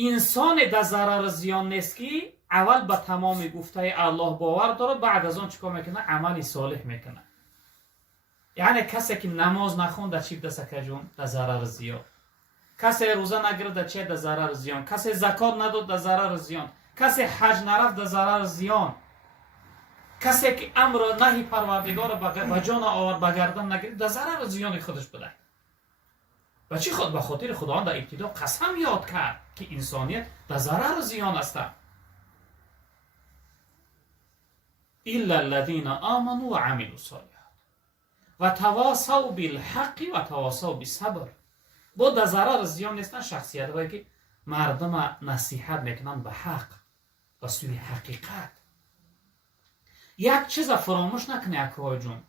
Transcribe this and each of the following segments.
انسان در ضرر زیان نیست که اول به تمام گفته الله باور داره، بعد از آن چیکار میکنه؟ عمل صالح میکنه. یعنی کسی که نماز نخونده چی دست کجون؟ در ضرر زیان. کسی روزه نگرفت چه؟ در ضرر زیان. کسی زکات نداد در ضرر زیان. کسی حج نرفت در ضرر زیان. کسی که امر نهی پروردگار به جان آورد به گردن نگرفت در ضرر زیان خودش بده. و چی خود به خاطر خداوند در ابتدا قسم یاد کرد که انسانیت در ضرر زیان است. الا الذين آمنوا وعملوا الصالحات و تواصوا بالحق و تواصوا بالصبر. با در ضرر زیان نیستن شخصیت هایی که مردم نصیحت میکنن به حق و سوی حقیقت. یک چیز فراموش نکنی اکوهای جون،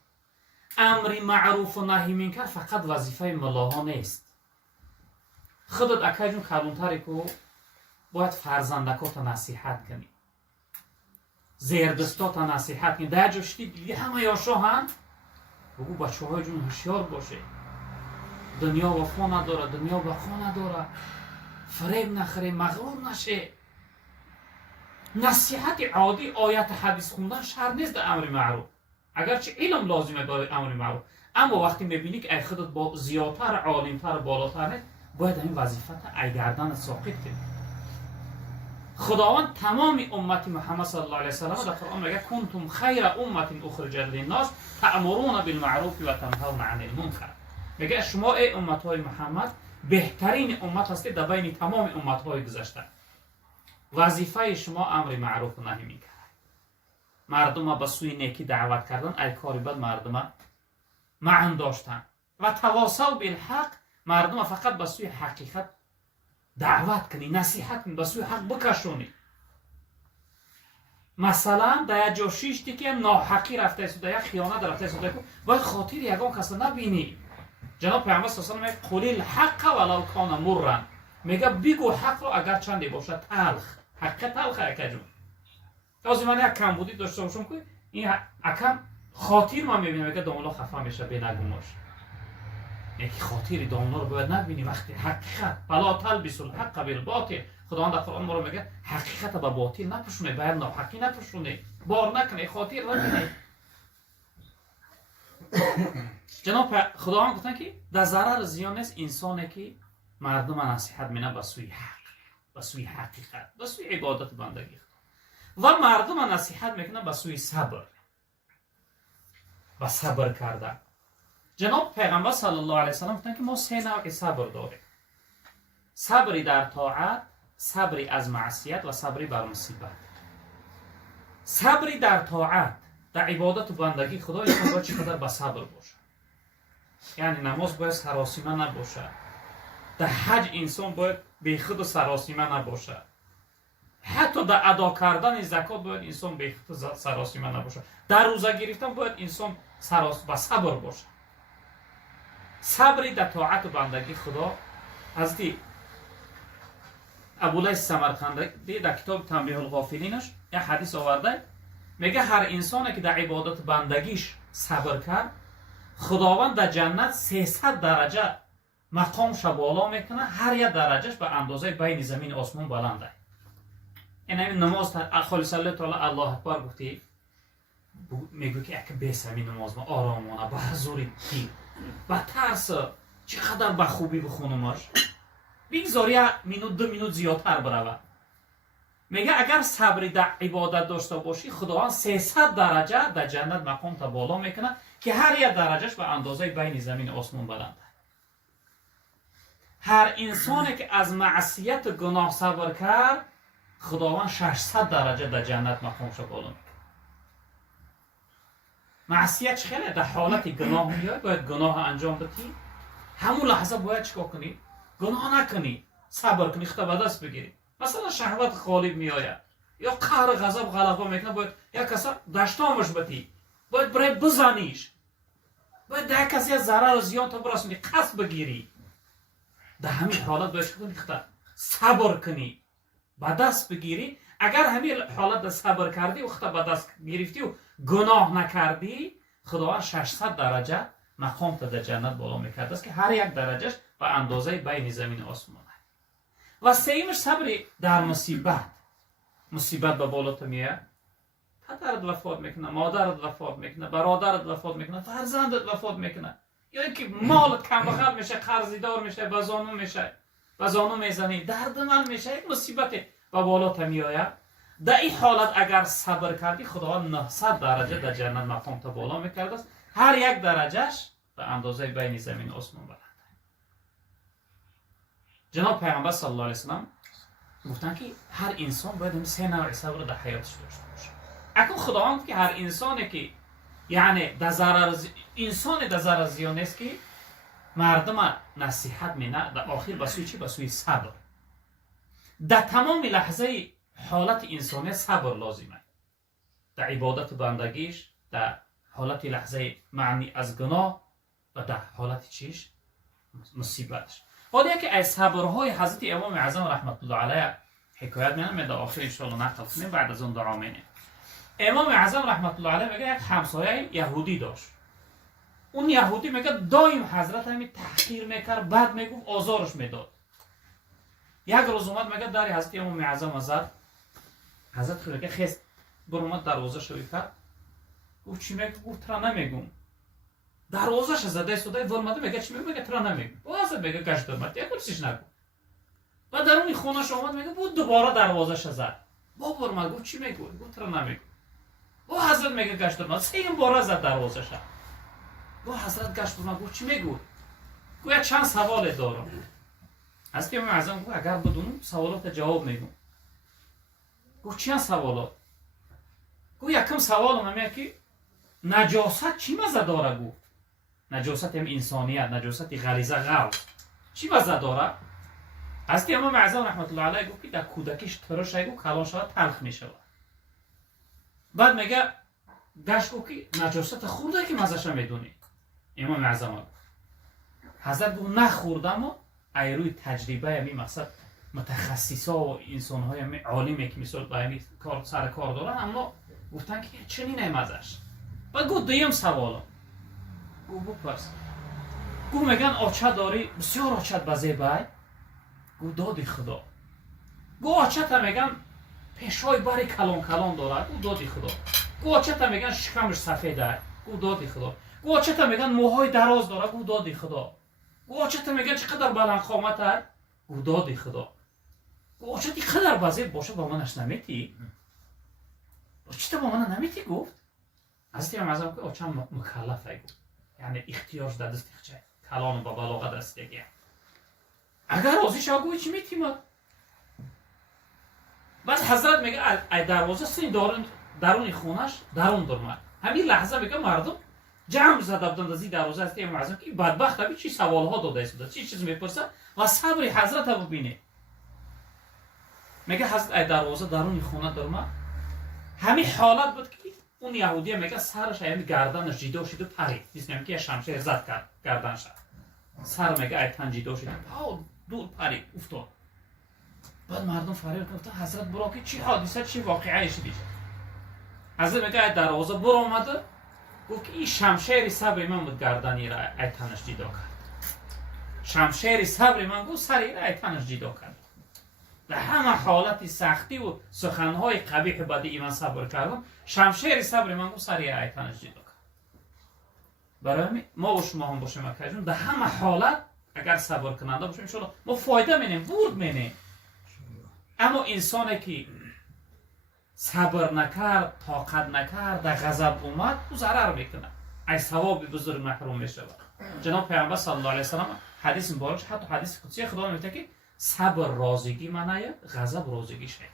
امر معروف و نهی منکر فقط وظیفه ملاها نیست. خودت اکوهای جون کلونتری که باید فرزندکات نصیحت کنی، زیردستات نصیحت کنی. در جاشتی دیگه همه یاشا هم بگو بچه های جون هوشیار باشه، دنیا وفا نداره، دنیا بقا نداره، فریب نخوره، مغرور نشه. نصیحت عادی آیت حدیث خوندن شرط نیست در امر معروف، اگرچه علم لازمه برای امر معروف، اما وقتی میبینی که ای خودت با زیادتر عالمتر بالاتر نیست، باید این وظیفت ای گردن ساقط کنی. خداوند تمام امت محمد صلی الله علیه و سلم در قرآن میگه کنتم خیر امت اخرجت للناس تأمرون بالمعروف و تنهون عن المنکر. میگه شما ای امت های محمد بهترین امت هستید در بین تمام امت های گذشته. وظیفه شما امر معروف و نهی میکنه، مردم به سوی نیکی دعوت کردن، ای کاری بد مردم معن داشتن. و تواصوا بالحق، مردم فقط به سوی حقیقت دعوت کنی، نصیحت کنی، به سوی حق بکشونی. مثلا در یک جا شیشتی که ناحقی رفته است، در یک خیانت رفته است، باید خاطر یگان کس نبینی. جناب پیامبر صلی الله علیه و آله قل الحق ولو کان مرا، میگه بگو حق رو اگر چندی باشه تلخ. حق تلخه اکجون. لازم من یک کم بودی داشته باشم که این اکم خاطر ما میبینم میگه داملا خفه میشه به نگوماش. یکی خاطری داملا رو باید نبینی وقتی حقیقت فلا تلبسوا الحق بالباطل. خداوند در قرآن ما رو میگه حقیقت به باطل نپوشونه، باید ناحقی نپوشونه، بار نکنه، خاطر نبینی. جناب خداوند گفتن که در ضرر زیان نیست انسانی که مردم نصیحت مینه به سوی حق، به سوی حقیقت، به سوی عبادت بندگی و مردم نصیحت میکنه به سوی صبر و صبر کردن. جناب پیغمبر صلی الله علیه و سلم گفتن که ما سه نوع صبر داریم: صبری در طاعت، صبری از معصیت و صبری بر مصیبت. صبری در طاعت، در عبادت و بندگی خدا انسان باید چقدر با صبر باشه. یعنی نماز باید سراسیمه نباشه، در حج انسان باید بیخود و سراسیمه نباشه، حتی در ادا کردن زکات باید انسان بیخود و سراسیمه نباشه، در روزه گرفتن باید انسان با صبر باشه. صبری در طاعت و بندگی خدا. حضرت ابولیث سمرقندی در کتاب تنبیه الغافلینش یک حدیث آورده، میگه هر انسانی که در عبادت بندگیش صبر کرد، خداوند در جنت 300 درجه مقامش بالا میکنه، هر یک درجهش به اندازه بین زمین و آسمان بلنده. این نماز خالص الله تعالی الله اکبر گفتی، میگه که اگه بیسمی نماز ما آرامانه با حضوری کی با ترس چقدر به خوبی بخونمش، بگذاری 1 مینوت 2 مینوت زیادتر بروه. میگه اگر صبری در عبادت داشته باشی، خداوند 300 درجه در جنت مقام تا بالا میکنه که هر یک درجهش به اندازه بین زمین و آسمان بلنده. هر انسانی که از معصیت گناه صبر کرد، خداوند 600 درجه در جنت مقامش بالا میکنه. معصیت خیلی در حالت گناه میاد، باید گناه انجام بدی، همون لحظه باید چیکار کنی؟ گناه نکنی، صبر کنی، خطا به دست بگیری. مثلا شهوت غالب میآید یا قهر غضب غلبه میکنه، باید یک کسا دشتامش بدی، باید برای بزنیش، باید در کسی از ضرر و زیان تا برسونی، قصد بگیری. در همین حالت باید چیکار کنی؟ خطا صبر کنی، به دست بگیری. اگر همین حالت صبر کردی و خطا به دست گرفتی و گناه نکردی، خداوند 600 درجه مقام تا در جنت بالا میکرده است که هر یک درجهش به اندازه بین زمین و آسمان. و سیمش صبر در مصیبت به بالات میاد. پدرت وفات میکنه، مادرت وفات میکنه، برادرت وفات میکنه، فرزندت وفات میکنه، یا اینکه مالت کم بخل میشه، قرضیدار میشه، به زانو میزنی، دردمند میشه، یک مصیبت به بالات میآید. در این حالت اگر صبر کردی، خداوند 900 درجه در جنت مقام تا بالا میکرده است. هر یک درجهش به اندازه بین زمین و آسمان بلنده. جناب پیامبر صلی الله علیه و سلم گفتن که هر انسان باید این سه نوع صبر در حیاتش داشته باشه. اکنون خداوند که هر انسانی که یعنی انسان در ضرر زیان است که مردم نصیحت مینه، در آخر به سوی چی؟ به سوی صبر. در تمام لحظه حالت انسانی صبر لازمه. در عبادت بندگیش، در حالت لحظه معنی از گناه و در حالت چیش؟ مصیبتش. حالا که از صبرهای حضرت امام اعظم رحمت الله علیه حکایت می‌کنم، در آخر ان شاء الله نقل کنیم، بعد از اون دعا می‌کنیم. امام اعظم رحمت الله علیه میگه یک همسایه یهودی داشت. اون یهودی میگه دایم حضرت همین تحقیر میکرد، بعد میگفت آزارش میداد. یک روز اومد میگه در حضرت امام اعظم زد. حضرت میگه خست برو اومد دروازه شوی کرد. گفت چی میگه؟ گفت ترا نمیگم. دروازه ش زده سوده ورماده میگه چی میگه؟ ترا نمیگم. باز میگه گشت درمت یک چیز نگو. بعد در اون خونه ش اومد میگه بود دوباره دروازه ش زد. با ورماده گفت چی میگه؟ گفت ترا نمیگم. با حضرت میگه گشت درمت سه بار زد دروازه ش. با حضرت گشت درمت گفت چی میگه؟ گفت چند سوال دارم. حضرت امام اعظم گفت اگر بدونم سوالات جواب میگم. گفت چند سوالات؟ گفت یکم سوالم میگه که نجاست چی مزه داره؟ گفت نجاست هم انسانیت، نجاست غریزه قلب چی مزه داره؟ حضرت امام اعظم رحمت الله علیه گفت که در کودکیش ترش گفت کلان شود تلخ میشود. بعد میگه گشت گفت که نجاست خورده که مزهش میدونی. امام اعظم حضرت گفت نخوردم و ای روی تجربه همین مقصد متخصصا و انسان‌های عالمی که مثل به همین کار سر کار دارن، اما گفتن که چنین مزهش. بعد گفت دویم سوالم. گفت بپرس. گفت میگن آچه داری بسیار آچت بزه بای؟ گفت دادی خدا. گفت آچت هم میگن پیشوای باری کلان کلان داره؟ گفت دادی خدا. گفت آچت هم میگن شکمش سفیده؟ گفت دادی خدا. گفت آچت هم میگن موهای دراز داره؟ گفت دادی خدا. گفت آچت هم میگن چقدر بلند قامت هست؟ گفت دادی خدا. گفت آچت اینقدر بزه باشه با منش نمیتی؟ آچت با من نمیتی؟ گفت حضرت امام اعظم که آچه مکلفه گفت، یعنی اختیارش در دست چه کلام با بلاغت است دیگه. اگر راضی شو گوی چی میتی ما؟ بعد حضرت میگه ای دروازه سین درون خونش درون درمد. همین لحظه میگه مردم جمع زده بودند از این دروازه حضرت امام اعظم که بدبخت همین چی سوالها داده است، چی چیز میپرسه و صبر حضرت رو ببینه. میگه حضرت ای دروازه درون خونه درمد. همین حالت بود که اون یهودی میگه سرش یعنی گردنش جدا شد و پرید. میگه که شمشیر زد کرد گردنش. سر میگه ای تن جدا شد. پاو دور پرید افتاد. بعد مردم فریاد گفتن حضرت برو که چی حادثه چی واقعه شدی؟ حضرت میگه ای دروازه برو اومده. گفت که این شمشیر صبر من بود گردنی را ای تنش جدا کرد. شمشیر صبر من گفت سری را ای تنش جدا کرد. در همه حالت سختی و سخنهای قبیح بدی من صبر کردم، شمشیر صبر من گفت سریع ایتانش جدا کرد. برای ما و شما هم باشیم اکیجون در همه حالت اگر صبر کننده باشیم انشاءالله ما فایده می‌بینیم، برد می‌بینیم. اما انسانی که صبر نکرد، طاقت نکرد، در غضب اومد، او ضرر میکنه، از ثواب بزرگ محروم میشه. جناب پیامبر صلی الله علیه و سلم حدیث مبارک، حتی حدیث قدسی خدا میگه که صبر رازگی معنی غضب رازگی شیطان.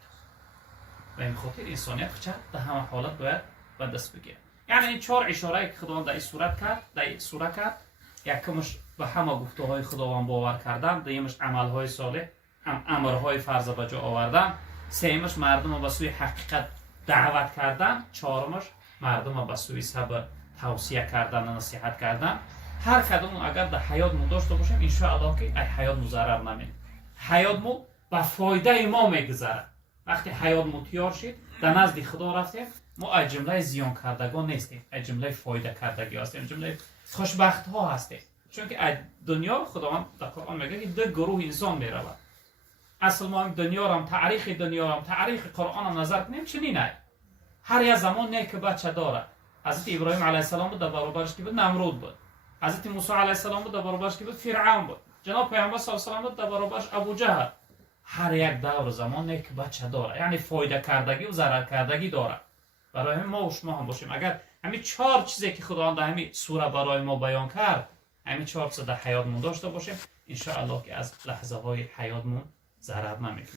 و این خاطر انسانیت چه در همه حالت باید به دست بگیره. یعنی این چهار اشاره که خداوند در این صورت کرد، در این سوره کرد، یکمش به همه گفته‌های خداوند باور کردن، دومش عمل‌های صالح، امرهای فرض به جا آوردن، سومش مردم رو به سوی حقیقت دعوت کردن، چهارمش مردم رو به سوی صبر توصیه کردن و نصیحت کردن. هر کدوم اگر در حیات مو داشته باشیم ان شاء الله که ای حیات مو ضرر نمید، حیات مو به فایده ما میگذره. وقتی حیات مو تیار شد در نزد خدا رفتیم، ما از جمله زیان کردگان نیستیم، از جمله فایده کردگی هستیم، از جمله خوشبخت ها هستیم. چون که از دنیا خداوند در قرآن میگه که دو گروه انسان میرود. اصل ما هم دنیا رو، تاریخ دنیا رو، تاریخ قرآن هم نظر کنیم چنینه. هر یه زمان نیک بچه داره. حضرت ابراهیم علیه السلام بود، در برابرش کی بود؟ نمرود بود. حضرت موسی علیه السلام بود، در برابرش کی بود؟ فرعون بود. جناب پیامبر صلی الله علیه و آله بود، در برابرش ابو جهل. هر یک دور زمان نیک بچه داره، یعنی فایده کردگی و ضرر کردگی داره. برای همین ما و شما هم باشیم. اگر همین 4 چیزی که خداوند در همین سوره برای ما بیان کرد، همین 4 چیز در حیاتمون داشته باشیم، ان شاء الله که از لحظه های حیاتمون ضرر نمیکنه.